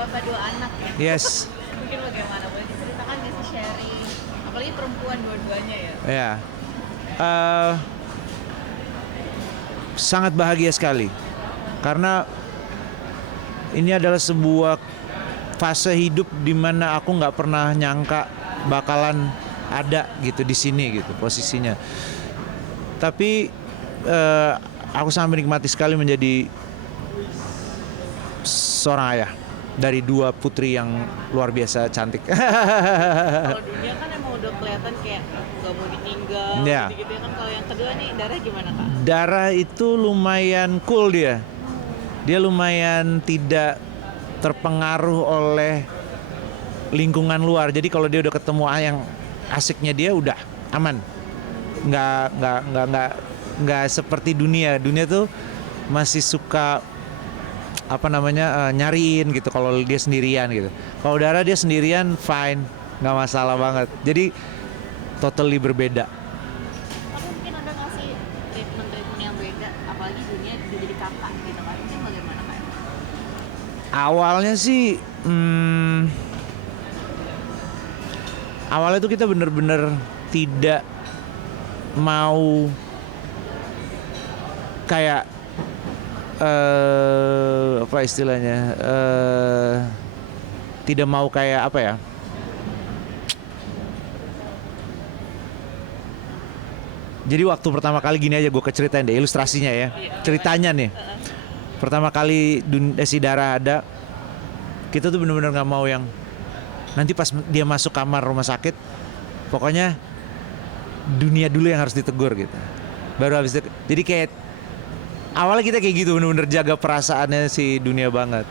bapak dua anak ya. Yes. Mungkin bagaimana? Boleh diceritakan nggak sih sharing? Apalagi perempuan dua-duanya ya. Ya. Sangat bahagia sekali. Karena ini adalah sebuah fase hidup di mana aku nggak pernah nyangka bakalan ada gitu di sini gitu posisinya. Tapi aku sangat menikmati sekali menjadi seorang ayah dari dua putri yang luar biasa cantik. Kalau dunia kan emang udah kelihatan kayak nggak mau ditinggal Ya. gitu-gitu ya kan. Kalau yang kedua nih Dara gimana kak? Dara itu lumayan cool dia. Dia lumayan tidak terpengaruh oleh lingkungan luar. Jadi kalau dia udah ketemu yang asiknya dia udah aman. Nggak seperti dunia. Dunia tuh masih suka nyariin gitu kalau dia sendirian gitu. Kalau Dara dia sendirian fine, nggak masalah banget. Jadi totally berbeda. Tapi mungkin ada nggak sih treatment yang beda, apalagi dunia udah jadi kakak gitu kan? Mungkin bagaimana kak? Awalnya sih awalnya tuh kita bener-bener tidak mau kayak apa istilahnya, tidak mau kayak apa ya, jadi waktu pertama kali gini aja gue keceritain deh ilustrasinya ya, ceritanya nih. Pertama kali si Dara ada, kita tuh bener-bener nggak mau yang nanti pas dia masuk kamar rumah sakit, pokoknya dunia dulu yang harus ditegur gitu. Baru habis itu, jadi kayak awalnya kita kayak gitu bener-bener jaga perasaannya si dunia banget.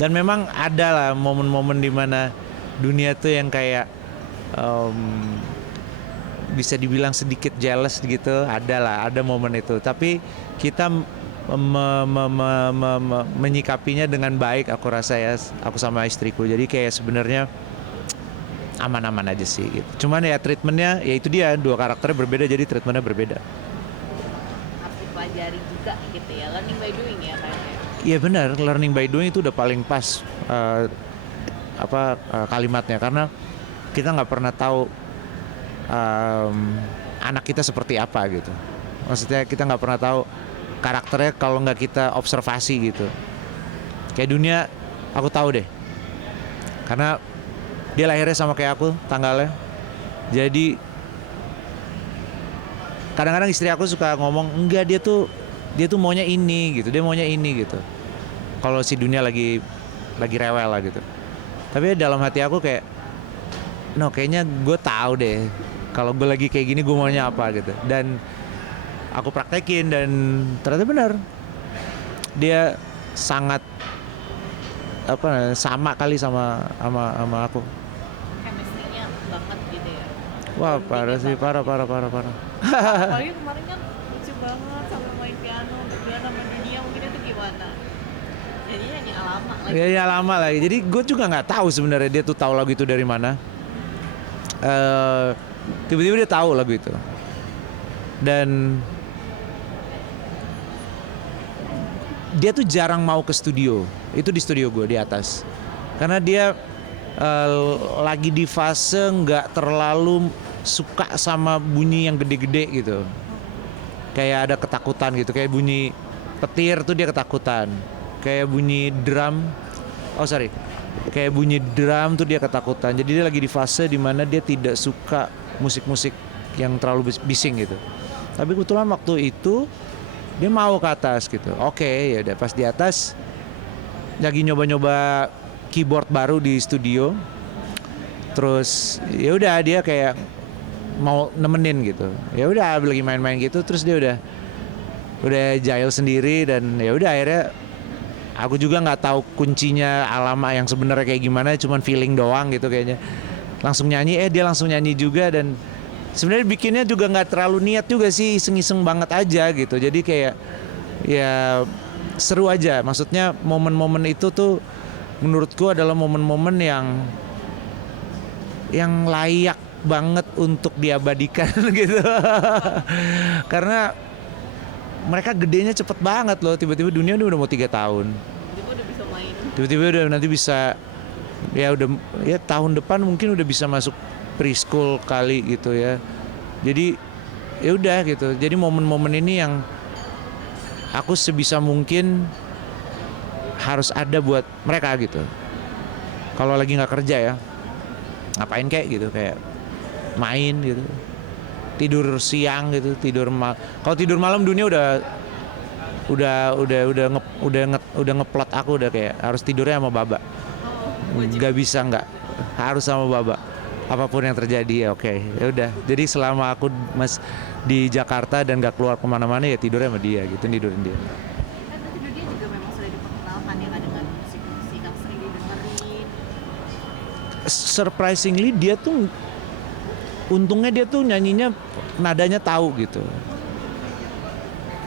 Dan memang ada lah momen-momen dimana dunia tuh yang kayak bisa dibilang sedikit jealous gitu, ada momen itu. Tapi kita menyikapinya dengan baik, aku rasa ya, aku sama istriku. Jadi kayak sebenarnya aman-aman aja sih gitu. Cuman ya treatmentnya, ya itu dia, dua karakternya berbeda, jadi treatmentnya berbeda. Harus dipelajari juga gitu ya, learning by doing ya kayaknya. Iya benar, learning by doing itu udah paling pas kalimatnya, karena kita nggak pernah tahu anak kita seperti apa gitu. Maksudnya kita nggak pernah tahu karakternya kalau nggak kita observasi gitu. Kayak dunia, aku tahu deh, karena dia lahirnya sama kayak aku tanggalnya. Jadi kadang-kadang istri aku suka ngomong, enggak dia tuh maunya ini gitu, dia maunya ini gitu. Kalau si dunia lagi rewel lah gitu. Tapi dalam hati aku kayak, no, kayaknya gue tahu deh kalau gue lagi kayak gini gue maunya apa gitu. Dan aku praktekin dan ternyata benar. Dia sangat sama kali sama aku. Chemistry-nya banget gitu ya. Wah, parah sih, parah. Apalagi kemarin kan lucu banget sampai main piano berdua sama dunia, mungkin itu gimana? Jadi hanya lama lagi. Ya lama lagi. Jadi gue juga nggak tahu sebenarnya dia tuh tahu lagu itu dari mana. Tiba-tiba dia tahu lagu itu. Dan dia tuh jarang mau ke studio. Itu di studio gue di atas. Karena dia lagi di fase nggak terlalu suka sama bunyi yang gede-gede gitu. Kayak ada ketakutan gitu. Kayak bunyi petir tuh dia ketakutan. Kayak bunyi drum. Kayak bunyi drum tuh dia ketakutan. Jadi dia lagi di fase dimana dia tidak suka musik-musik yang terlalu bising gitu. Tapi kebetulan waktu itu dia mau ke atas gitu. Oke, ya udah pas di atas lagi nyoba-nyoba keyboard baru di studio. Terus ya udah dia kayak mau nemenin gitu. Ya udah lagi main-main gitu, terus dia udah jahil sendiri. Dan ya udah akhirnya aku juga nggak tahu kuncinya alamat yang sebenarnya kayak gimana, cuman feeling doang gitu kayaknya. Langsung nyanyi, dia langsung nyanyi juga. Dan sebenarnya bikinnya juga nggak terlalu niat juga sih, iseng-iseng banget aja gitu. Jadi kayak ya seru aja. Maksudnya momen-momen itu tuh menurutku adalah momen-momen yang layak banget untuk diabadikan gitu. Karena mereka gedenya cepet banget loh. Tiba-tiba dunia udah mau 3 tahun. Tiba-tiba udah bisa main Tiba-tiba udah nanti bisa ya udah ya tahun depan mungkin udah bisa masuk preschool kali gitu ya. Jadi ya udah gitu. Jadi momen-momen ini yang aku sebisa mungkin harus ada buat mereka gitu. Kalau lagi nggak kerja ya, ngapain kayak gitu, kayak main gitu, tidur siang gitu, kalau tidur malam dunia udah ngeplot aku udah kayak harus tidurnya sama baba, nggak bisa nggak, harus sama baba, apapun yang terjadi ya oke. Ya udah, jadi selama aku di Jakarta dan nggak keluar kemana-mana ya tidurnya sama dia gitu, tidurin dia. Kan berarti dia juga memang sudah diperkenalkan ya kan dengan musik-musik yang sering didengerin. Surprisingly dia tuh untungnya dia tuh nyanyinya nadanya tahu gitu. Udah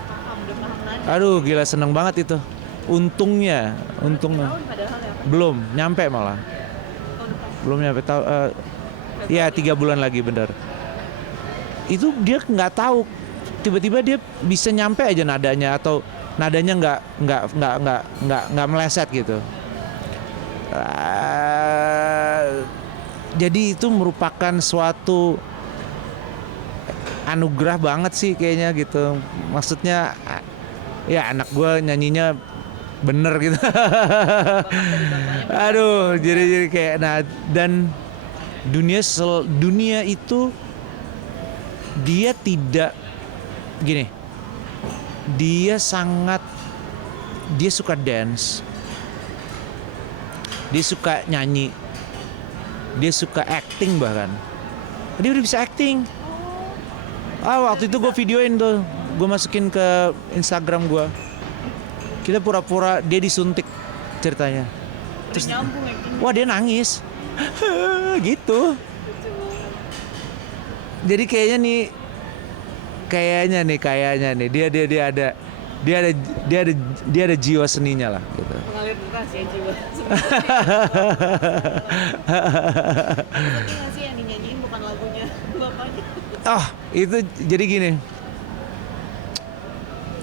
paham nada. Aduh gila, seneng banget itu. Untungnya Tahun padahal ya kan. belum nyampe malah. Tahun depan. Belum nyampe tahu. Ya 3 bulan lagi bener. Itu dia nggak tahu. Tiba-tiba dia bisa nyampe aja nadanya atau nadanya nggak meleset gitu. Jadi itu merupakan suatu anugerah banget sih kayaknya gitu. Maksudnya ya anak gue nyanyinya bener gitu. Aduh, jadi kayak nah, dan dunia itu dia tidak gini. Dia suka dance. Dia suka nyanyi. Dia suka acting bahkan. Dia udah bisa acting. Waktu itu gue videoin tuh, gue masukin ke Instagram gue. Kita pura-pura dia disuntik ceritanya. Terus nyambung acting. Wah dia nangis, gitu. Jadi kayaknya nih dia ada jiwa seninya lah gitu. Mengalir deras ya jiwa. Seperti nggak sih yang dinyanyiin bukan lagunya bapaknya? Oh itu jadi gini.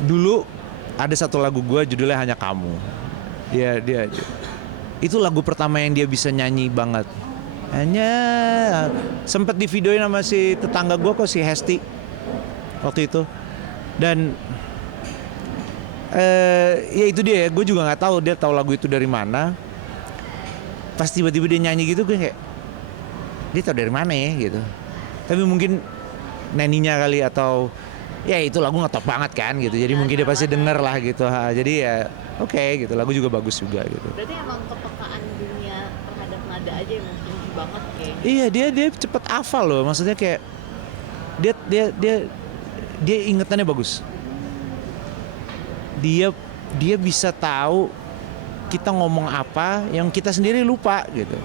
Dulu ada satu lagu gue judulnya Hanya Kamu. Dia itu lagu pertama yang dia bisa nyanyi banget. Hanya sempet di videoin sama si tetangga gue kok, si Hesti waktu itu. Dan ya itu dia, gue juga nggak tahu dia tahu lagu itu dari mana. Pas tiba-tiba dia nyanyi gitu, gue kayak dia tahu dari mana ya gitu. Tapi mungkin neninya kali atau ya itu lagu ngetop banget kan gitu. Jadi mungkin dia pasti denger lah gitu. Jadi ya oke, gitu. Lagu juga bagus juga gitu. Berarti emang kepekaan dunia terhadap nada aja yang tinggi banget kayaknya. Iya dia cepet hafal loh. Maksudnya kayak dia ingetannya bagus. Dia bisa tahu kita ngomong apa yang kita sendiri lupa gitu.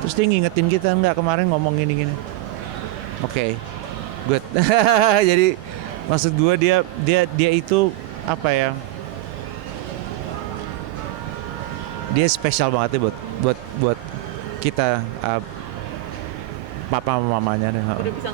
Terus dia ngingetin kita, enggak kemarin ngomong gini. Oke, good. Jadi maksud gue dia itu apa ya? Dia spesial banget ya buat kita papa mamanya. Udah bisa